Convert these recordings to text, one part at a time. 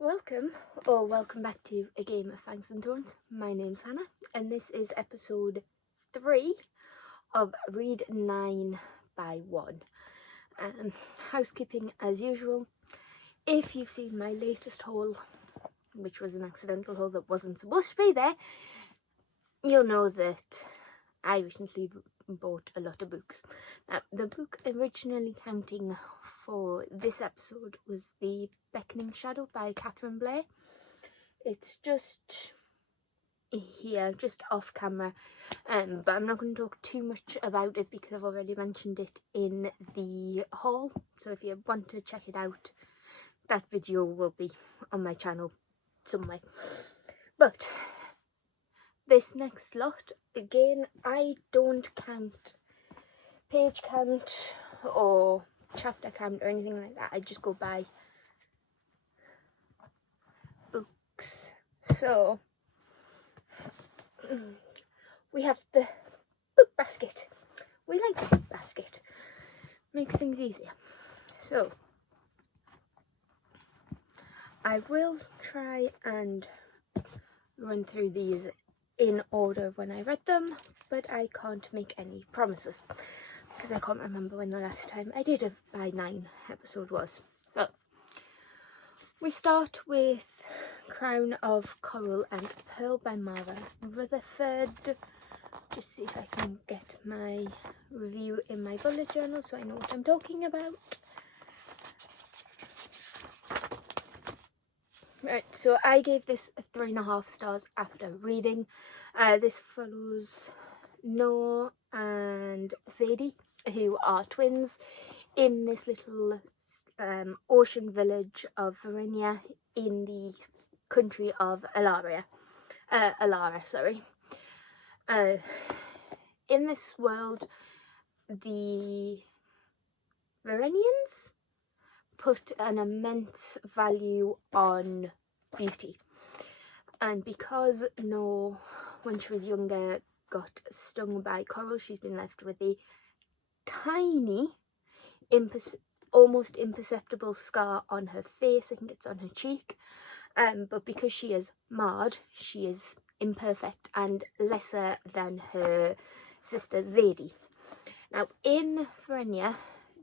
Welcome back to A Game of Fangs and Thrones. My name's Hannah, and this is episode 3 of Read 9 by 1. Housekeeping as usual. If you've seen my latest haul, which was an accidental haul that wasn't supposed to be there, you'll know that I recently bought a lot of books. Now, the book originally counting for this episode was The Beckoning Shadow by Catherine Blair. It's just here, just off camera, but I'm not going to talk too much about it because I've already mentioned it in the haul. So if you want to check it out, that video will be on my channel somewhere. But this next lot, again, I don't count page count or chapter count or anything like that. I just go by books. So we have the book basket. We like the book basket. Makes things easier. So I will try and run through these in order when I read them, but I can't make any promises because I can't remember when the last time I did a by 9 episode was. So we start with Crown of Coral and Pearl by Mara Rutherford. Just see if I can get my review in my bullet journal so I know what I'm talking about. Right, so I gave this 3.5 stars after reading. This follows Noah and Zadie, who are twins, in this little ocean village of Verinia in the country of Alara. In this world, the Verenians put an immense value on beauty, and because No, when she was younger, got stung by coral, she's been left with a tiny, almost imperceptible scar on her face. I think it's on her cheek, but because she is marred, she is imperfect and lesser than her sister Zadie. Now in Verenia,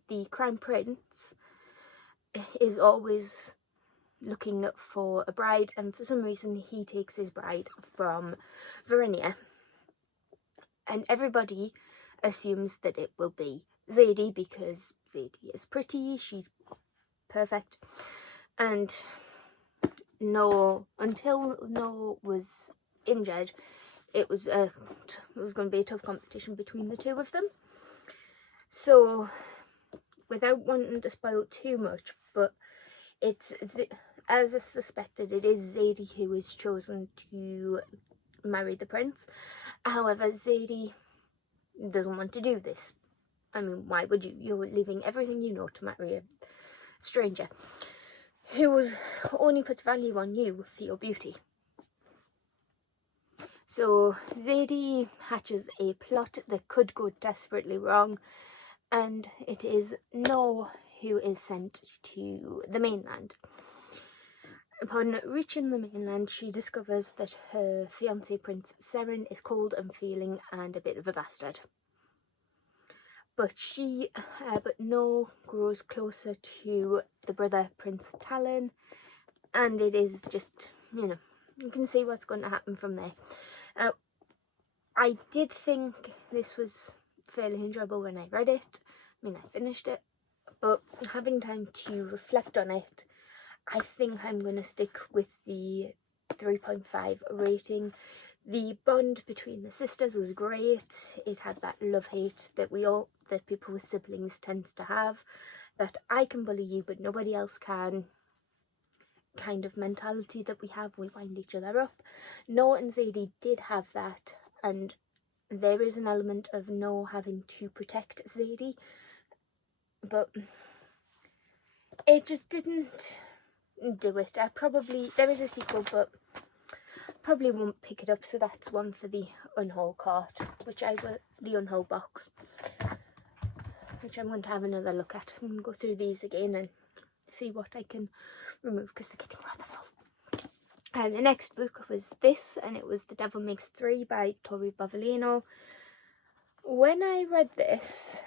the Crown Prince is always looking for a bride, and for some reason he takes his bride from Verenia, and everybody assumes that it will be Zadie because Zadie is pretty, she's perfect. And No, until No was injured, it was going to be a tough competition between the two of them. So without wanting to spoil too much, but it's, as I suspected, it is Zadie who is chosen to marry the prince. However, Zadie doesn't want to do this. I mean, why would you? You're leaving everything you know to marry a stranger who only puts value on you for your beauty. So Zadie hatches a plot that could go desperately wrong, and it is No who is sent to the mainland. Upon reaching the mainland, she discovers that her fiancé Prince Seren is cold, unfeeling, and a bit of a bastard. But No grows closer to the brother Prince Talon, and it is just, you can see what's going to happen from there. I did think this was fairly enjoyable when I read it. I mean, I finished it, but having time to reflect on it, I think I'm going to stick with the 3.5 rating. The bond between the sisters was great. It had that love-hate that people with siblings tends to have, that I can bully you but nobody else can kind of mentality that we have. We wind each other up. No and Zadie did have that, and there is an element of No having to protect Zadie, but it just didn't do it. There is a sequel, but probably won't pick it up, so that's one for the unhaul cart, the unhaul box, which I'm going to have another look at. I'm going to go through these again and see what I can remove because they're getting rather full. And the next book was this, and it was The Devil Makes Three by Tori Bavellino. When I read this,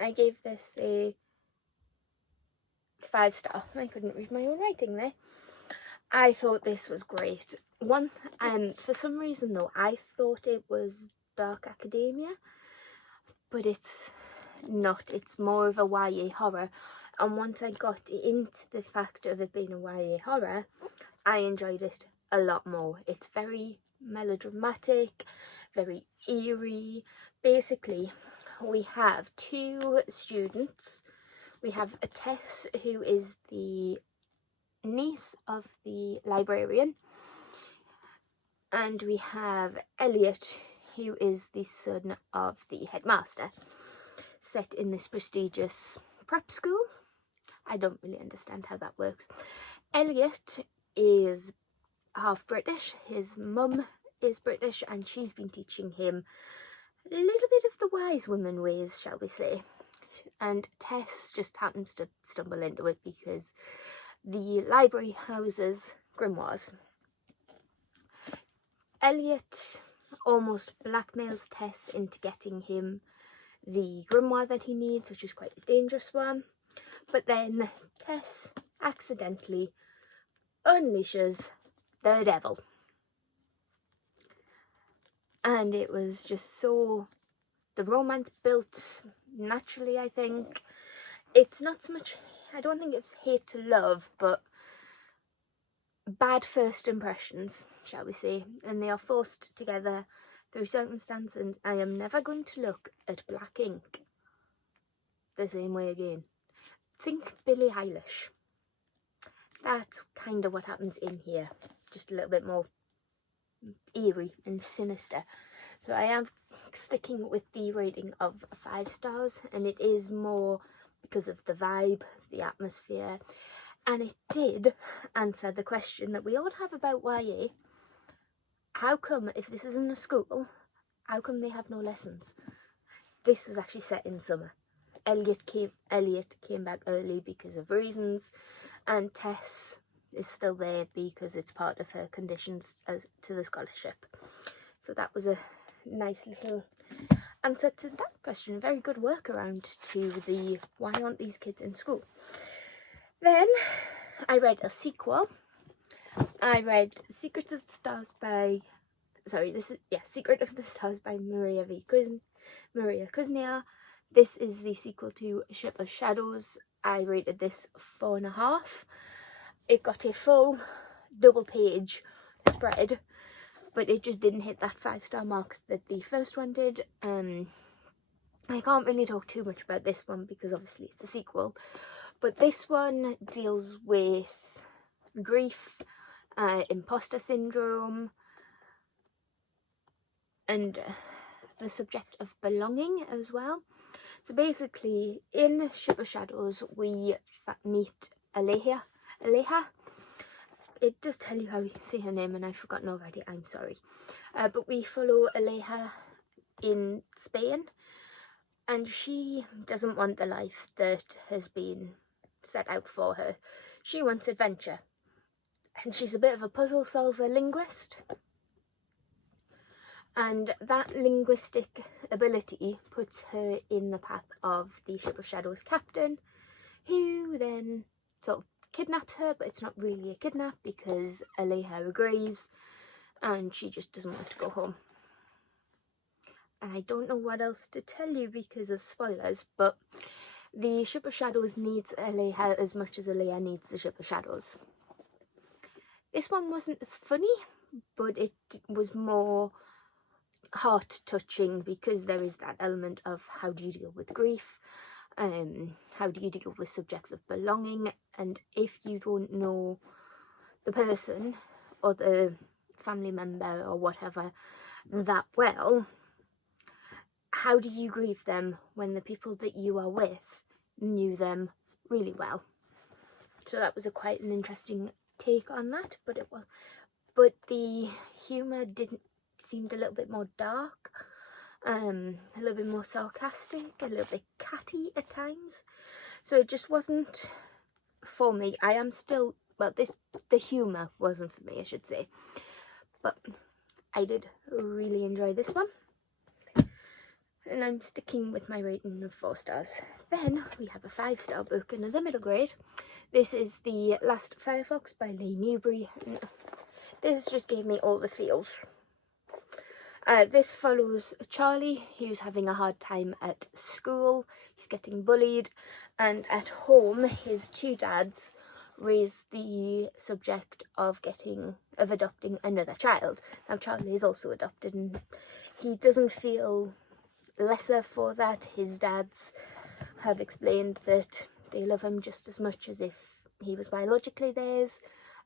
I gave this a 5-star. I couldn't read my own writing there. I thought this was great. For some reason though, I thought it was dark academia, but it's not. It's more of a YA horror. And once I got into the fact of it being a YA horror, I enjoyed it a lot more. It's very melodramatic, very eerie. Basically, we have two students. We have a Tess, who is the niece of the librarian, and we have Elliot, who is the son of the headmaster, set in this prestigious prep school. I don't really understand how that works. Elliot is half British. His mum is British, and she's been teaching him a little bit of the wise woman ways, shall we say. And Tess just happens to stumble into it because the library houses grimoires. Elliot almost blackmails Tess into getting him the grimoire that he needs, which is quite a dangerous one. But then Tess accidentally unleashes the devil. And it was just so... the romance built naturally, I think. It's not so much... I don't think it was hate to love, but bad first impressions, shall we say. And they are forced together through circumstance, and I am never going to look at black ink the same way again. Think Billie Eilish. That's kind of what happens in here. Just a little bit more eerie and sinister. So I am sticking with the rating of 5 stars, and it is more because of the vibe, the atmosphere, and it did answer the question that we all have about YA. How come, if this isn't a school, how come they have no lessons? This was actually set in summer. Elliot came back early because of reasons, and Tess is still there because it's part of her conditions to the scholarship. So that was a nice little answer to that question. A very good workaround to the why aren't these kids in school. Then I read a sequel. I read Secret of the Stars by Maria Kuznia. This is the sequel to Ship of Shadows. I rated this 4.5. It got a full double page spread, but it just didn't hit that 5-star mark that the first one did. I can't really talk too much about this one because obviously it's a sequel, but this one deals with grief, imposter syndrome, and the subject of belonging as well. So basically, in Ship of Shadows, we meet Aleha. It does tell you how you say her name, and I've forgotten already, I'm sorry. But we follow Aleha in Spain, and she doesn't want the life that has been set out for her. She wants adventure, and she's a bit of a puzzle solver linguist. And that linguistic ability puts her in the path of the Ship of Shadows captain, who then sort of kidnaps her, but it's not really a kidnap because Aleha agrees and she just doesn't want to go home. And I don't know what else to tell you because of spoilers, but the Ship of Shadows needs Aleha as much as Aleha needs the Ship of Shadows. This one wasn't as funny, but it was more heart-touching because there is that element of how do you deal with grief, how do you deal with subjects of belonging, and if you don't know the person or the family member or whatever that well, how do you grieve them when the people that you are with knew them really well? So that was quite an interesting take on that, but the humour seemed a little bit more dark, a little bit more sarcastic, a little bit catty at times. So it just wasn't for me. I am still well, the humour wasn't for me, I should say, but I did really enjoy this one, and I'm sticking with my rating of 4 stars. Then we have a 5-star book, another middle grade. This is the Last Firefox by Lee Newbury. This just gave me all the feels. This follows Charlie, who's having a hard time at school. He's getting bullied, and at home his 2 dads raise the subject of adopting another child. Now Charlie is also adopted, and he doesn't feel lesser for that. His dads have explained that they love him just as much as if he was biologically theirs,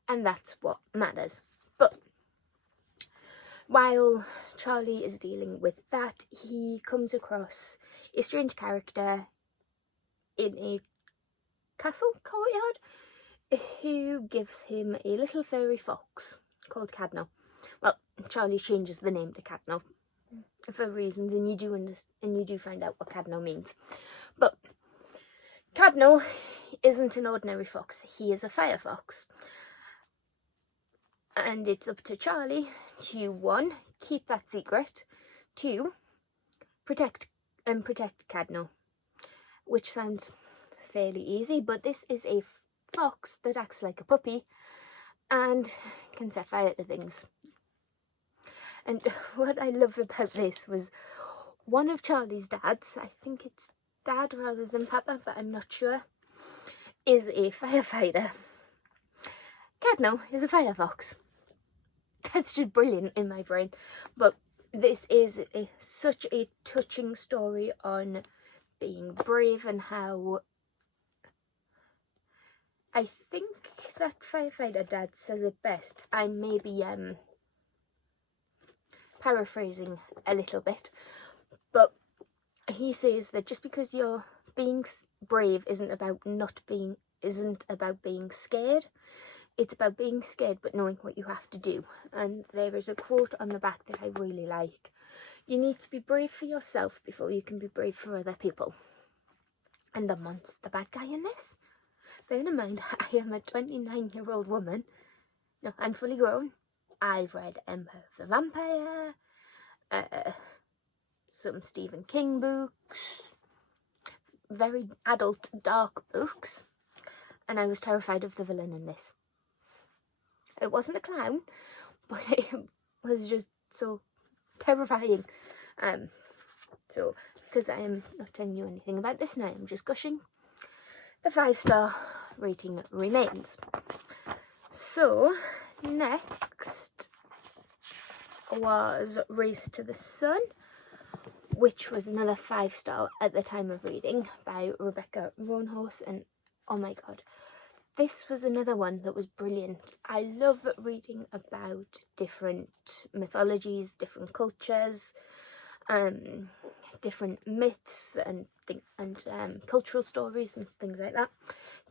and that's what matters. But while Charlie is dealing with that, he comes across a strange character in a castle courtyard who gives him a little furry fox called Cadno. Well, Charlie changes the name to Cadno for reasons, and you do find out what Cadno means. But Cadno isn't an ordinary fox, he is a firefox. And it's up to Charlie to 1, keep that secret, 2, protect Cadno, which sounds fairly easy, but this is a fox that acts like a puppy and can set fire to things. And what I loved about this was one of Charlie's dads, I think it's dad rather than papa, but I'm not sure, is a firefighter. Cadno is a firefox. That's just brilliant in my brain. But this is such a touching story on being brave, and how I think that firefighter dad says it best. I may be paraphrasing a little bit, but he says that just because you're being brave isn't about being scared. It's about being scared but knowing what you have to do. And there is a quote on the back that I really like. You need to be brave for yourself before you can be brave for other people. And the bad guy in this, bearing in mind I am a 29-year-old woman. No, I'm fully grown. I've read Empire of the Vampire, some Stephen King books, very adult, dark books, and I was terrified of the villain in this. It wasn't a clown, but it was just so terrifying. So because I am not telling you anything about this now, I'm just gushing, the 5-star rating remains. So next was Race to the Sun, which was another 5-star at the time of reading, by Rebecca Roanhorse, and oh my god, this was another one that was brilliant. I love reading about different mythologies, different cultures, different myths and cultural stories and things like that.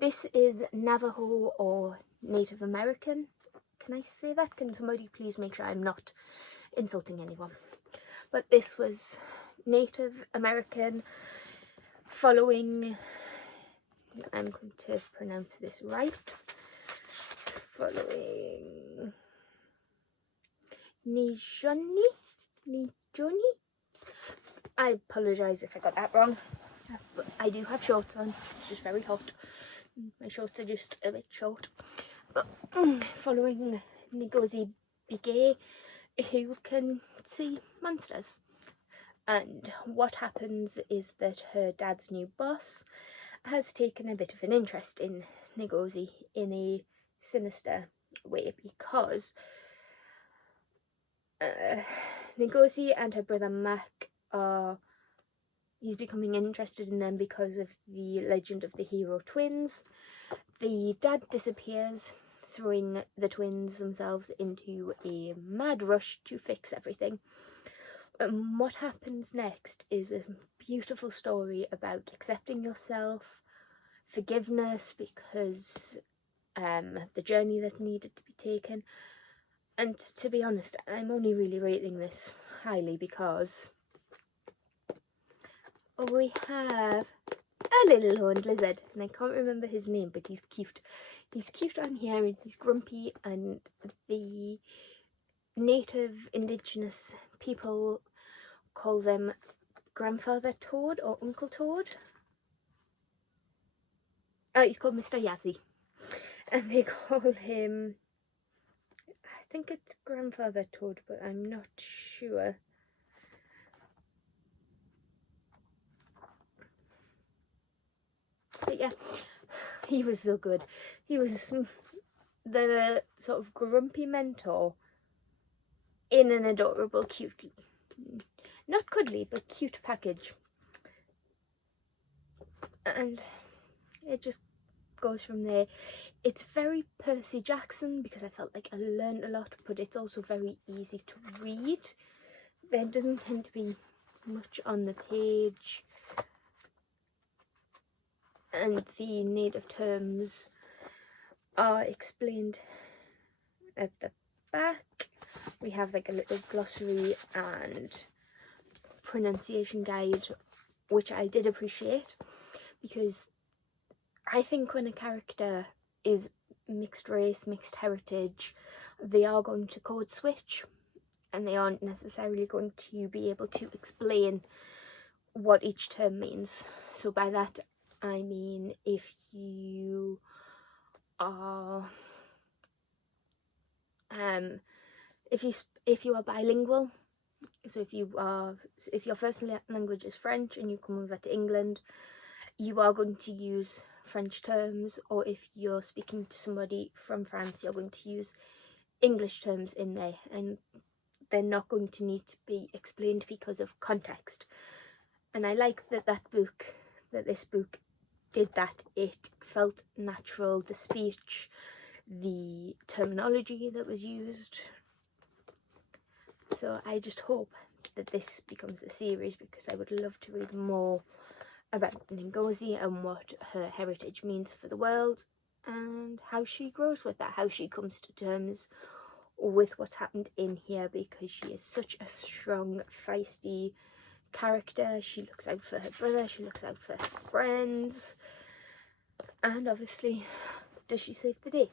This is Navajo or Native American. Can I say that? Can somebody please make sure I'm not insulting anyone? But this was Native American, following, I'm going to pronounce this right, following Nijoni? I apologise if I got that wrong, but I do have shorts on. It's just very hot. My shorts are just a bit short. But following Ngozi Bige, who can see monsters. And what happens is that her dad's new boss has taken a bit of an interest in Ngozi in a sinister way, because Ngozi and her brother Mac he's becoming interested in them because of the legend of the hero twins. The dad disappears, throwing the twins themselves into a mad rush to fix everything. And what happens next is a beautiful story about accepting yourself, forgiveness because the journey that needed to be taken. And to be honest, I'm only really rating this highly because we have a little horned lizard, and I can't remember his name, but he's cute. He's cute on here, and he's grumpy, and the native indigenous people call them Grandfather Toad or Uncle Toad. Oh, he's called Mr. Yazzie, and they call him, I think it's Grandfather Toad, but I'm not sure. But yeah, he was so good. He was the sort of grumpy mentor in an adorable, cute, not cuddly, but cute package. And it just goes from there. It's very Percy Jackson because I felt like I learned a lot, but it's also very easy to read. There doesn't tend to be much on the page, and the native terms are explained at the back. We have like a little glossary and pronunciation guide, which I did appreciate, because I think when a character is mixed race, mixed heritage, they are going to code switch, and they aren't necessarily going to be able to explain what each term means. So by that I mean, if you are if you are bilingual, so if your first language is French and you come over to England, you are going to use French terms, or if you're speaking to somebody from France, you're going to use English terms in there, and they're not going to need to be explained because of context. And I like that this book did that. It felt natural, the speech, the terminology that was used. So I just hope that this becomes a series, because I would love to read more about Ngozi and what her heritage means for the world, and how she grows with that, how she comes to terms with what's happened in here, because she is such a strong, feisty character. She looks out for her brother, she looks out for her friends, and obviously, does she save the day?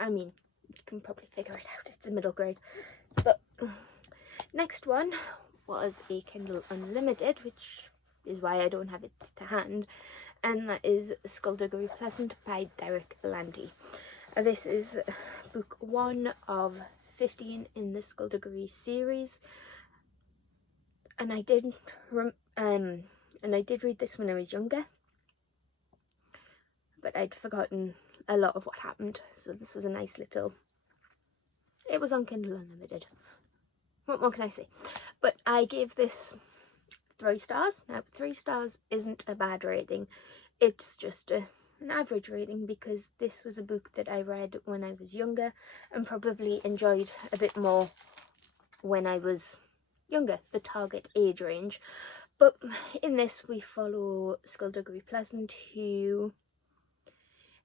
I mean, you can probably figure it out, it's a middle grade. But next one was a Kindle Unlimited, which is why I don't have it to hand, and that is Skullduggery Pleasant by Derek Landy. This is book 1 of 15 in the Skullduggery series, and I did read this when I was younger, but I'd forgotten a lot of what happened, so this was a nice little, it was on Kindle Unlimited. What more can I say? But I gave this 3 stars. Now, 3 stars isn't a bad rating, it's just an average rating, because this was a book that I read when I was younger and probably enjoyed a bit more when I was younger, the target age range. But in this we follow Skullduggery Pleasant, who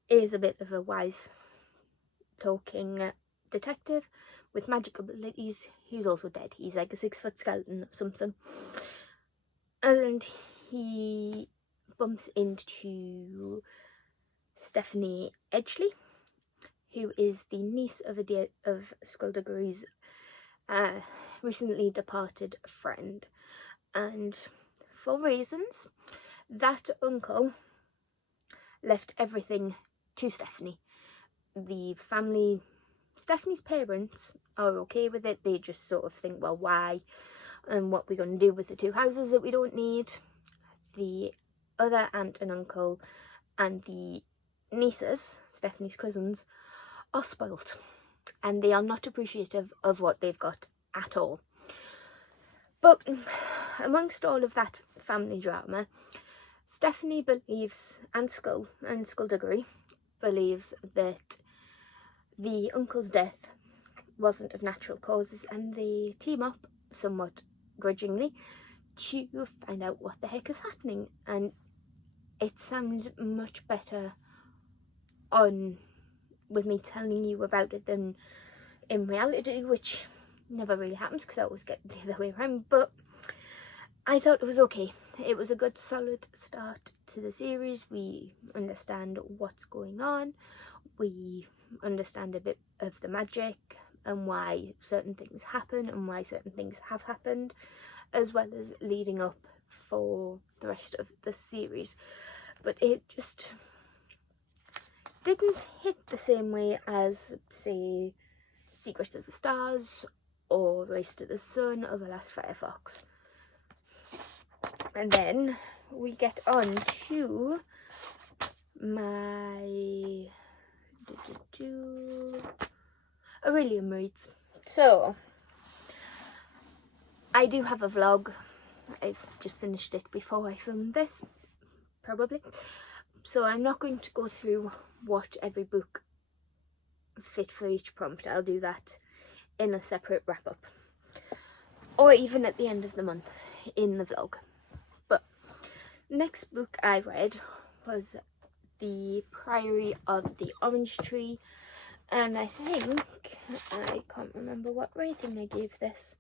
is a bit of a wise talking detective with magic abilities, who's also dead. He's like a 6-foot skeleton or something, and he bumps into Stephanie Edgley, who is the niece of Skullduggery's recently departed friend, and for reasons, that uncle left everything to Stephanie. The family, Stephanie's parents, are okay with it. They just sort of think, well, why, and what we're going to do with the 2 houses that we don't need. The other aunt and uncle and the nieces, Stephanie's cousins, are spoilt, and they are not appreciative of what they've got at all. But amongst all of that family drama, Stephanie believes, and Skullduggery believes, that the uncle's death wasn't of natural causes, and they team up somewhat grudgingly to find out what the heck is happening. And it sounds much better with me telling you about it than in reality, which never really happens because I always get the other way around. But I thought it was okay. it was a good solid start to the series. We understand what's going on, we understand a bit of the magic and why certain things happen and why certain things have happened, as well as leading up for the rest of the series. But it just didn't hit the same way as, say, Secrets of the Stars or Race to the Sun or The Last Firefox. And then we get on to my Aurelium reads. So I do have a vlog. I've just finished it before I filmed this, probably. So I'm not going to go through what every book fit for each prompt. I'll do that in a separate wrap-up, or even at the end of the month in the vlog. But next book I read was The Priory of the Orange Tree, and I think, I can't remember what rating I gave this.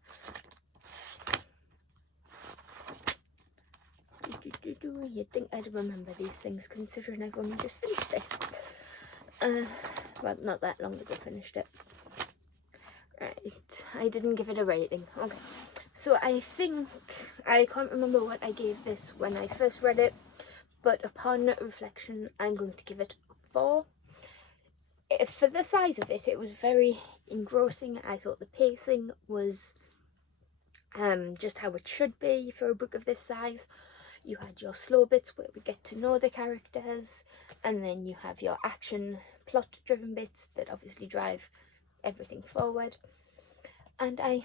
You'd think I'd remember these things, considering I've only just finished this. Well, not that long ago finished it. Right, I didn't give it a rating. Okay, so I think, I can't remember what I gave this when I first read it, but upon reflection I'm going to give it 4. For the size of it, it was very engrossing. I thought the pacing was just how it should be for a book of this size. You had your slow bits where we get to know the characters, and then you have your action plot driven bits that obviously drive everything forward, and I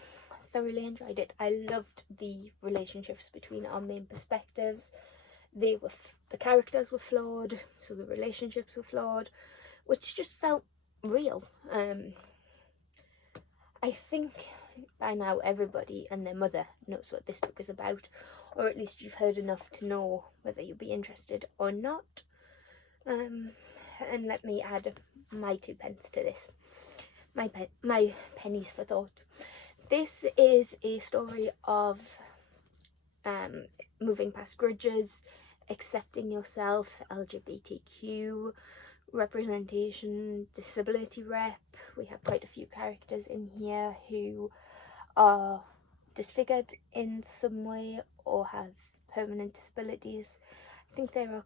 thoroughly enjoyed it. I loved the relationships between our main perspectives. The characters were flawed, so the relationships were flawed, which just felt real. I think by now everybody and their mother knows what this book is about, or at least you've heard enough to know whether you'll be interested or not. And let me add my 2 pence to this, my pennies for thought. This is a story of moving past grudges, accepting yourself, LGBTQ representation, disability rep. We have quite a few characters in here who are disfigured in some way or have permanent disabilities. I think there are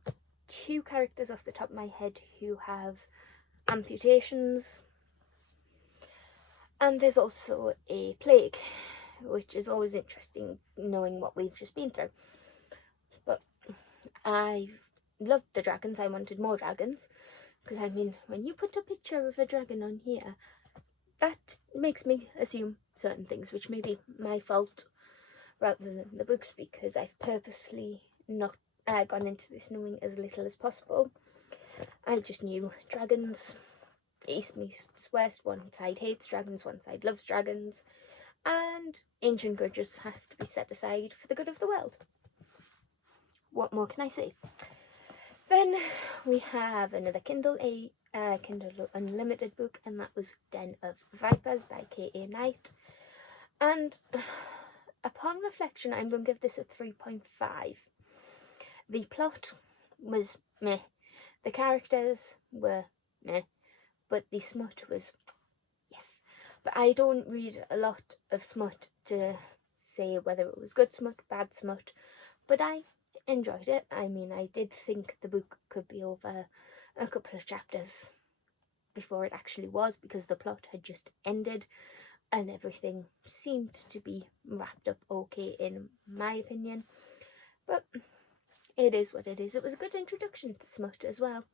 2 characters off the top of my head who have amputations. And there's also a plague, which is always interesting, knowing what we've just been through. But I loved the dragons. I wanted more dragons, because I mean, when you put a picture of a dragon on here, that makes me assume certain things, which may be my fault rather than the books, because I've purposely not gone into this knowing as little as possible. I just knew dragons, east meets west, one side hates dragons, one side loves dragons, and ancient grudges have to be set aside for the good of the world. What more can I say? Then we have another Kindle Unlimited book, and that was Den of Vipers by K.A. Knight. And upon reflection, I'm going to give this a 3.5. The plot was meh. The characters were meh. But the smut was yes. But I don't read a lot of smut to say whether it was good smut, bad smut. But I enjoyed it. I mean, I did think the book could be over a couple of chapters before it actually was, because the plot had just ended and everything seemed to be wrapped up okay in my opinion. But it is what it is. It was a good introduction to smut as well.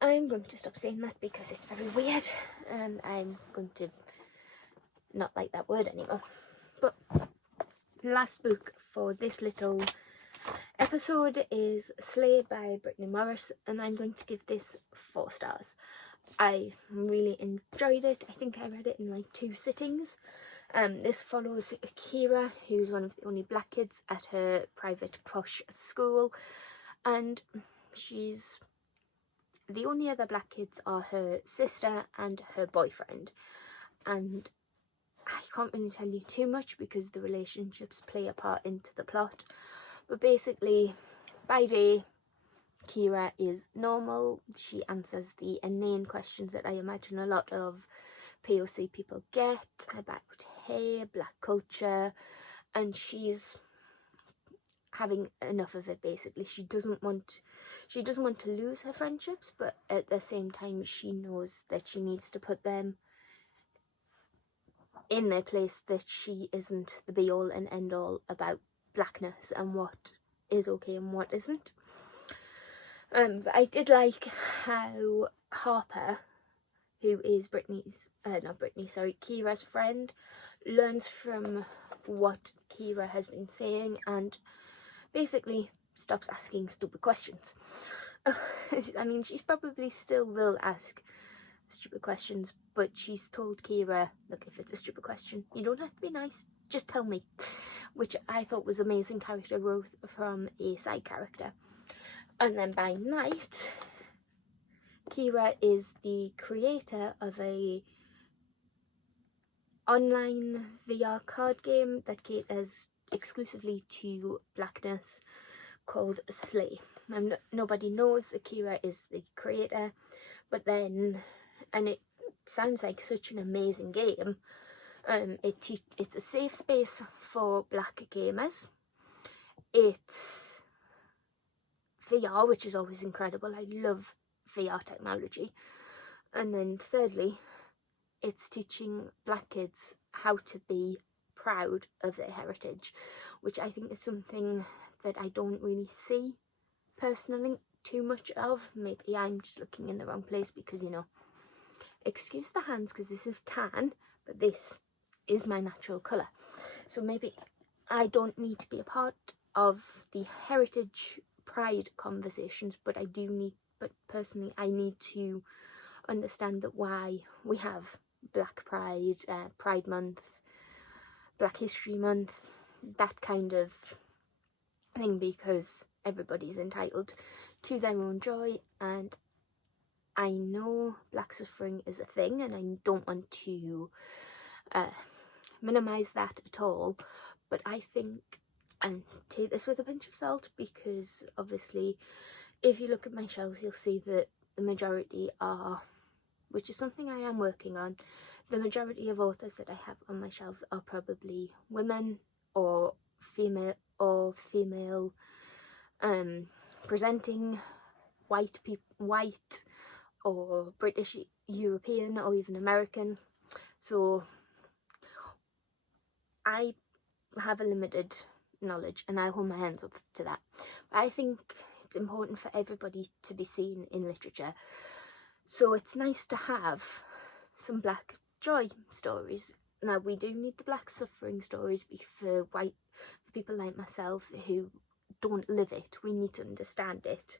I'm going to stop saying that because it's very weird and I'm going to not like that word anymore. But last book for this little episode is Slay by Brittany Morris, and I'm going to give this 4 stars. I really enjoyed it. I think I read it in like 2 sittings. This follows Akira, who's one of the only black kids at her private posh school, and she's the only other black kids are her sister and her boyfriend. And I can't really tell you too much because the relationships play a part into the plot, But basically, by day, Kira is normal. She answers the inane questions that I imagine a lot of POC people get about hair, black culture, and she's having enough of it. Basically, she doesn't want to lose her friendships, but at the same time she knows that she needs to put them in their place, that she isn't the be all and end all about blackness and what is okay and what isn't. But I did like how Harper, who is Kira's friend, learns from what Kira has been saying and basically stops asking stupid questions. I mean, she probably still will ask stupid questions, but she's told Kira, look, if it's a stupid question, you don't have to be nice, just tell me, which I thought was amazing character growth from a side character. And then by night, Kira is the creator of a online VR card game that caters exclusively to blackness called Slay. Now, nobody knows that Kira is the creator, but then, and it sounds like such an amazing game. It's a safe space for black gamers. It's VR, which is always incredible. I love VR technology. And then thirdly, it's teaching black kids how to be proud of their heritage, which I think is something that I don't really see personally too much of. Maybe I'm just looking in the wrong place because, you know, excuse the hands because this is tan, but this is my natural colour. So maybe I don't need to be a part of the heritage pride conversations, but personally I need to understand that why we have Black Pride, Pride Month, Black History Month, that kind of thing, because everybody's entitled to their own joy. And I know black suffering is a thing, and I don't want to minimise that at all, but I think, and take this with a pinch of salt, because obviously if you look at my shelves you'll see that the majority are, which is something I am working on, the majority of authors that I have on my shelves are probably women or female presenting, white or British, European, or even American. So I have a limited knowledge and I hold my hands up to that. But I think it's important for everybody to be seen in literature. So it's nice to have some black joy stories. Now, we do need the black suffering stories for people like myself who don't live it. We need to understand it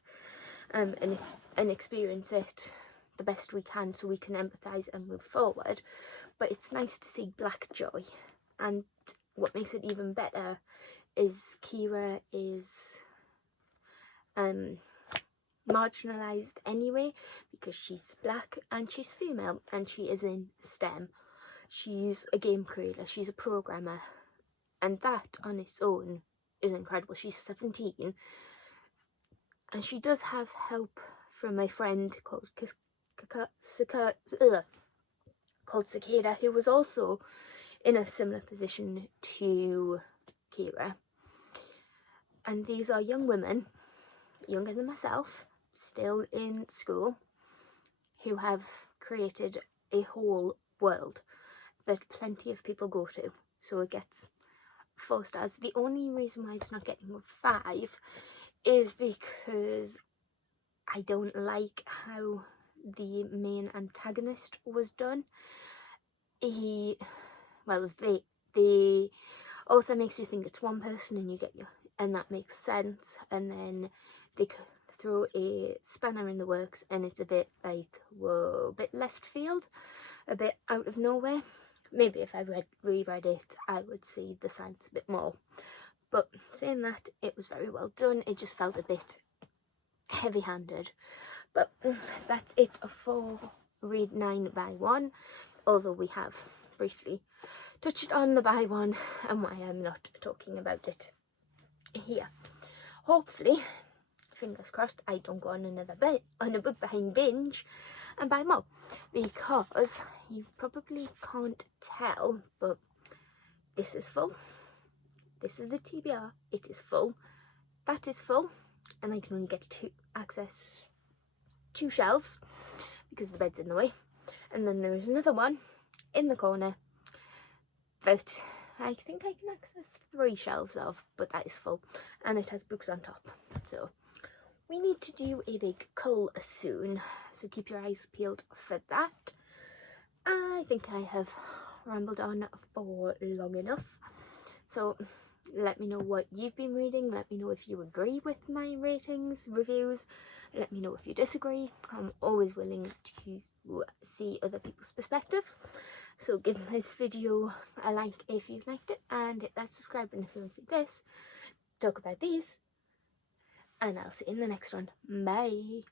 and experience it the best we can so we can empathise and move forward. But it's nice to see black joy. And what makes it even better is Kira is marginalised anyway, because she's black and she's female and she is in STEM. She's a game creator, she's a programmer, and that on its own is incredible. She's 17 and she does have help from my friend called Cicada, who was also in a similar position to Kira. And these are young women, younger than myself, still in school, who have created a whole world that plenty of people go to. So it gets 4 stars. The only reason why it's not getting a 5 is because I don't like how the main antagonist was done. The author makes you think it's one person and that makes sense, and then they throw a spanner in the works and it's a bit like, whoa, a bit left field, a bit out of nowhere. Maybe if I reread it I would see the signs a bit more, but saying that, it was very well done. It just felt a bit heavy-handed. But that's it for read 9 by 1, although we have briefly touched on the by 1 and why I'm not talking about it here. hopefully, fingers crossed, I don't go on on a book buying binge and buy more, because you probably can't tell, but this is full. This is the TBR. It is full. That is full, and I can only get access 2 shelves because the bed's in the way. And then there is another one in the corner that I think I can access 3 shelves of, but that is full, and it has books on top. So we need to do a big cull soon, so keep your eyes peeled for that. I think I have rambled on for long enough, so let me know what you've been reading. Let me know if you agree with my ratings, reviews. Let me know if you disagree. I'm always willing to see other people's perspectives. So give this video a like if you liked it, and hit that subscribe button if you want to see this, talk about these, and I'll see you in the next one. Bye.